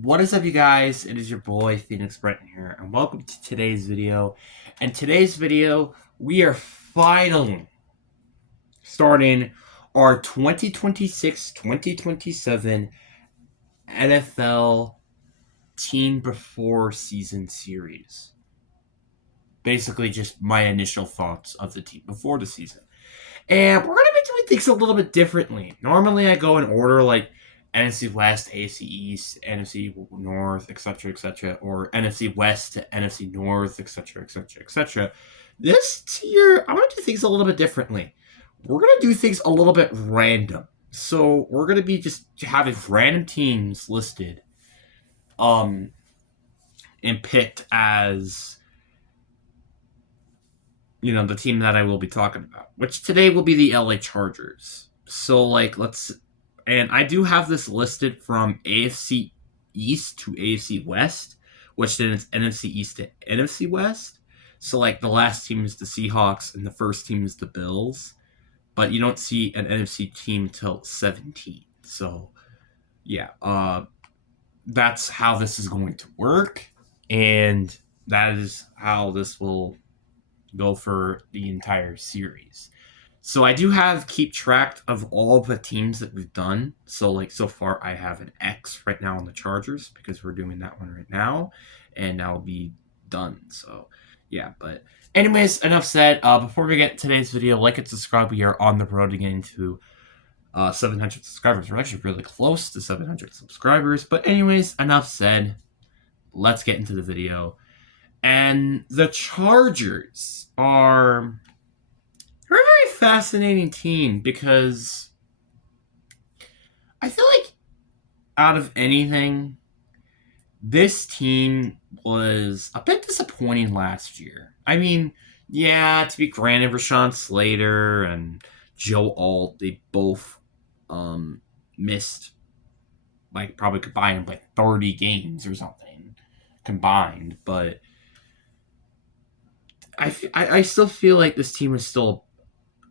What is up, you guys? It is your boy Phoenix Breton here, and welcome to today's video. In today's video, we are finally starting our 2026-2027 NFL Team Before Season series. Basically, just my initial thoughts of the team before the season. And we're going to be doing things a little bit differently. Normally, I go in order like NFC West, AFC East, NFC North, etc., or NFC West to NFC North, etc. This tier, I'm going to do things a little bit differently. We're going to do things a little bit random. So we're going to be just having random teams listed, um, and picked as the team that I will be talking about, which today will be the LA Chargers. So, and I do have this listed from AFC East to AFC West, which then it's NFC East to NFC West. So, the last team is the Seahawks and the first team is the Bills, but you don't see an NFC team till 17. So, yeah, that's how this is going to work, and that is how this will go for the entire series. So I do have keep track of all the teams that we've done. So so far I have an X right now on the Chargers because we're doing that one right now, and that'll be done. So yeah, but anyways, enough said. Before we get today's video, like and subscribe. We are on the road to getting to 700 subscribers. We're actually really close to 700 subscribers. But anyways, enough said. Let's get into the video. And the Chargers are they're a very fascinating team because I feel like out of anything, this team was a bit disappointing last year. I mean, yeah, to be granted, Rashawn Slater and Joe Alt, they both missed probably combined 30 games or something combined, but I still feel like this team is still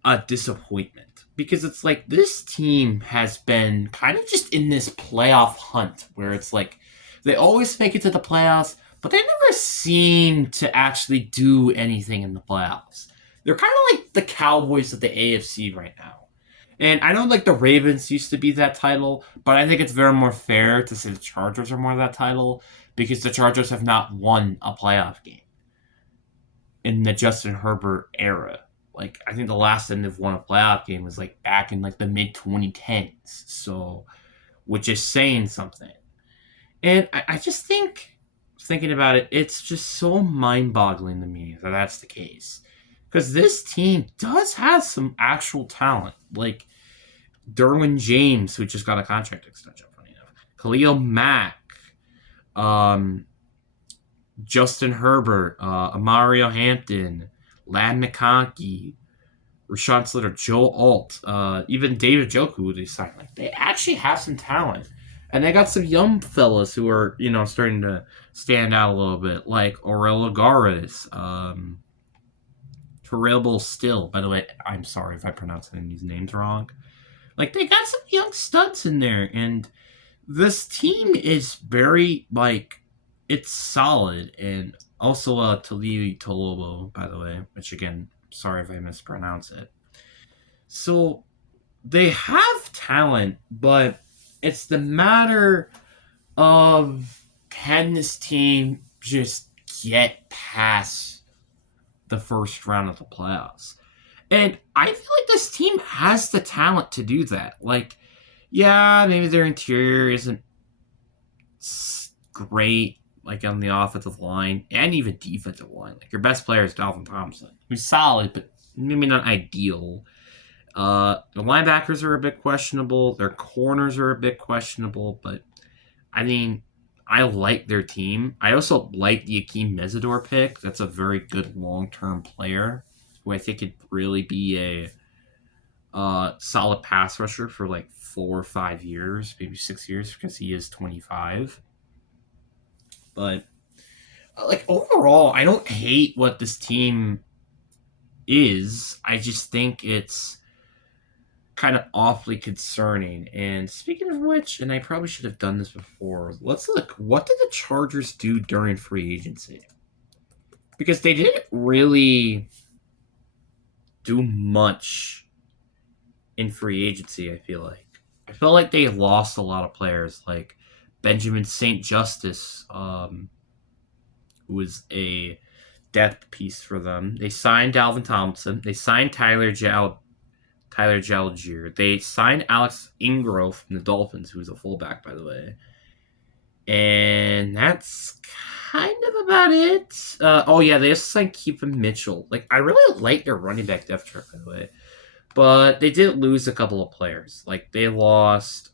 a disappointment because it's like this team has been kind of just in this playoff hunt where it's like they always make it to the playoffs, but they never seem to actually do anything in the playoffs. They're kind of like the Cowboys of the AFC right now. And I know the Ravens used to be that title, but I think it's very more fair to say the Chargers are more that title because the Chargers have not won a playoff game in the Justin Herbert era. I think the last time they've won a playoff game was back in the mid 2010s. So, which is saying something. And I just think, thinking about it, it's just so mind boggling to me that that's the case. Because this team does have some actual talent. Like Derwin James, who just got a contract extension, funny enough. Khalil Mack, um, Justin Herbert, Amario Hampton, Lad McConkey, Rashawn Slater, Joe Alt, even David Njoku, who they signed. They actually have some talent. And they got some young fellas who are, starting to stand out a little bit, like Aurel Agares, Terrible Still. By the way, I'm sorry if I pronounce any of these names wrong. They got some young studs in there, and this team is very, it's solid. And also, Tali Tolobo, by the way, which again, sorry if I mispronounce it. So they have talent, but it's the matter of can this team just get past the first round of the playoffs? And I feel like this team has the talent to do that. Yeah, maybe their interior isn't great, on the offensive line and even defensive line. Your best player is Dalvin Thompson, who's solid, but maybe not ideal. The linebackers are a bit questionable. Their corners are a bit questionable, but I mean, I like their team. I also like the Akeem Mesidor pick. That's a very good long-term player who I think could really be a solid pass rusher for 4 or 5 years, maybe 6 years, because he is 25. But overall, I don't hate what this team is. I just think it's kind of awfully concerning. And speaking of which, and I probably should have done this before, let's look. What did the Chargers do during free agency? Because they didn't really do much in free agency, I feel like. I felt like they lost a lot of players, like Benjamin St. Justice, who was a depth piece for them. They signed Dalvin Tomlinson. They signed Tyler Jalgier. They signed Alex Ingrow from the Dolphins, who's a fullback, by the way. And that's kind of about it. They also signed Keevan Mitchell. Like, I really like their running back depth chart, by the way. But they did lose a couple of players. Like, they lost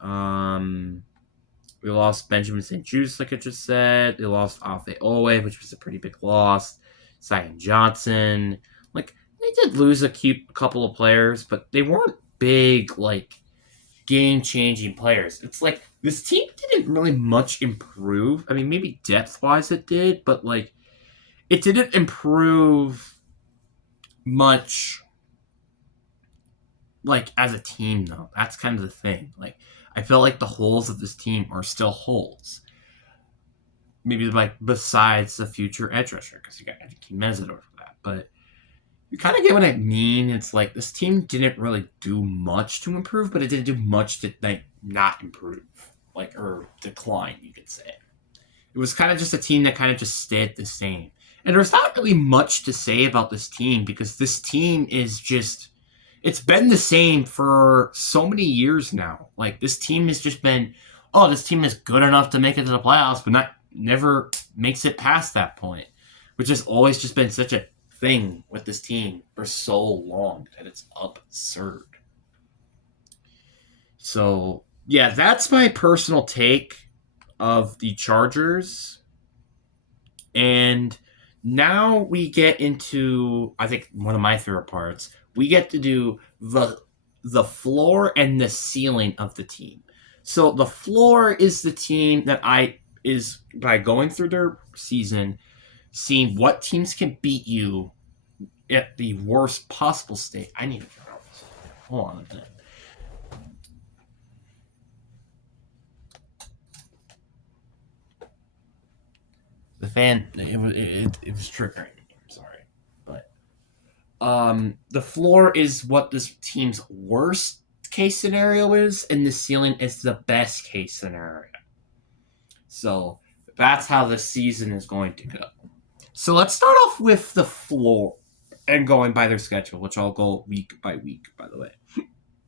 we lost Benjamin St. Juice, like I just said. They lost Afe Owe, which was a pretty big loss. Zion Johnson. Like, they did lose a couple of players, but they weren't big, like, game-changing players. It's like, this team didn't really much improve. I mean, maybe depth-wise it did, but, like, it didn't improve much, like, as a team, though. That's kind of the thing. Like, I feel like the holes of this team are still holes. Maybe, like, besides the future edge rusher, because you got Eddie Mesidor for that. But you kind of get what I mean. It's like, this team didn't really do much to improve, but it didn't do much to, like, not improve. Like, or decline, you could say. It was kind of just a team that kind of just stayed the same. And there's not really much to say about this team, because this team is just... It's been the same for so many years now. Like, this team has just been, this team is good enough to make it to the playoffs, but never makes it past that point, which has always just been such a thing with this team for so long that it's absurd. So, yeah, that's my personal take of the Chargers. And now we get into, I think, one of my favorite parts. We get to do the floor and the ceiling of the team. So the floor is the team that is by going through their season, seeing what teams can beat you at the worst possible state. I need to turn off this. Hold on a minute. The fan, it was triggering. The floor is what this team's worst case scenario is, and the ceiling is the best case scenario. So that's how the season is going to go. So let's start off with the floor and going by their schedule, which I'll go week by week, by the way.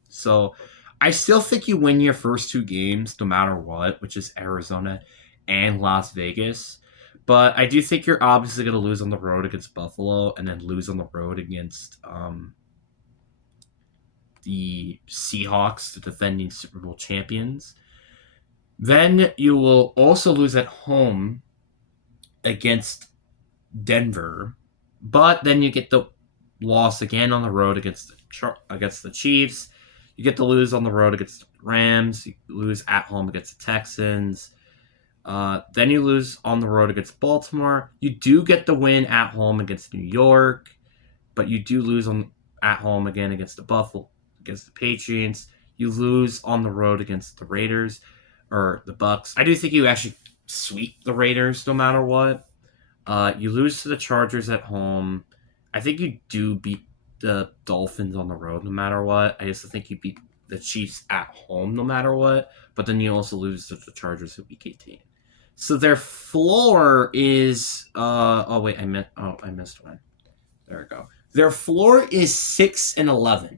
So I still think you win your first two games no matter what, which is Arizona and Las Vegas. But I do think you're obviously going to lose on the road against Buffalo and then lose on the road against the Seahawks, the defending Super Bowl champions. Then you will also lose at home against Denver. But then you get the loss again on the road against the Chiefs. You get to lose on the road against the Rams. You lose at home against the Texans. Then you lose on the road against Baltimore. You do get the win at home against New York, but you do lose at home again against the Buffalo, against the Patriots. You lose on the road against the Raiders or the Bucks. I do think you actually sweep the Raiders no matter what. You lose to the Chargers at home. I think you do beat the Dolphins on the road no matter what. I just think you beat the Chiefs at home no matter what. But then you also lose to the Chargers in Week 18. So their floor is I missed one. There we go. Their floor is 6-11,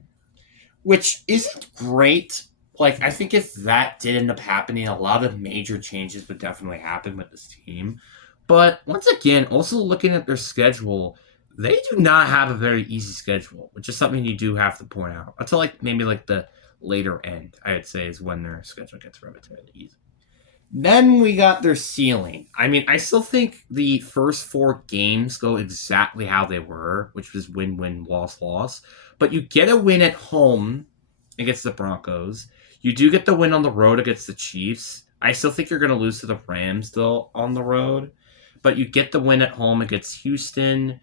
which isn't great. Like, I think if that did end up happening, a lot of major changes would definitely happen with this team. But once again, also looking at their schedule, they do not have a very easy schedule, which is something you do have to point out. Until maybe the later end, I would say, is when their schedule gets relatively easy. Then we got their ceiling. I mean, I still think the first 4 games go exactly how they were, which was win-win, loss-loss. But you get a win at home against the Broncos. You do get the win on the road against the Chiefs. I still think you're going to lose to the Rams, though, on the road. But you get the win at home against Houston.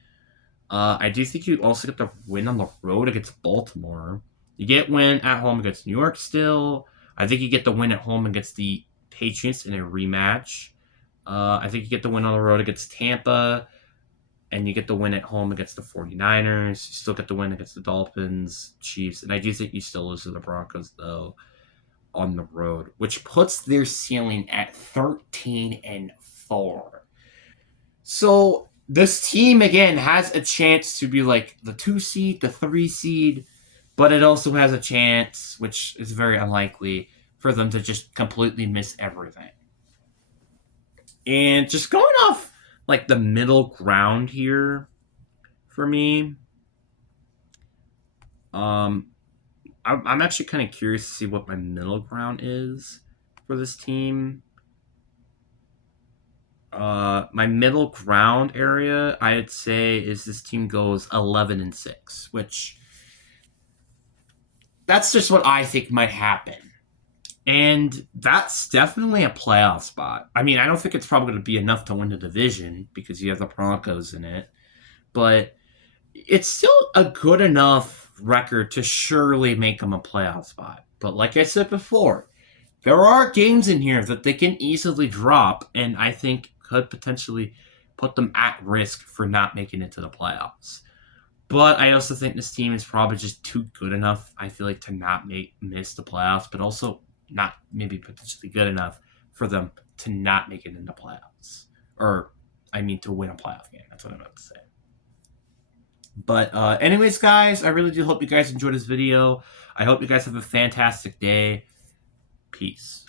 I do think you also get the win on the road against Baltimore. You get win at home against New York still. I think you get the win at home against the Patriots in a rematch. I think you get the win on the road against Tampa. And you get the win at home against the 49ers. You still get the win against the Dolphins, Chiefs. And I do think you still lose to the Broncos, though, on the road, which puts their ceiling at 13-4. So this team, again, has a chance to be like the 2 seed, the 3 seed, but it also has a chance, which is very unlikely, for them to just completely miss everything. And just going off like the middle ground here for me, I'm actually kind of curious to see what my middle ground is for this team. My middle ground area, I'd say, is this team goes 11-6, which that's just what I think might happen. And that's definitely a playoff spot. I mean, I don't think it's probably going to be enough to win the division because you have the Broncos in it, but it's still a good enough record to surely make them a playoff spot. But like I said before, there are games in here that they can easily drop, and I think could potentially put them at risk for not making it to the playoffs. But I also think this team is probably just too good enough, I feel like, to not miss the playoffs, but also not maybe potentially good enough for them to not make it into playoffs. Or, I mean, to win a playoff game. That's what I'm about to say. But anyways, guys, I really do hope you guys enjoyed this video. I hope you guys have a fantastic day. Peace.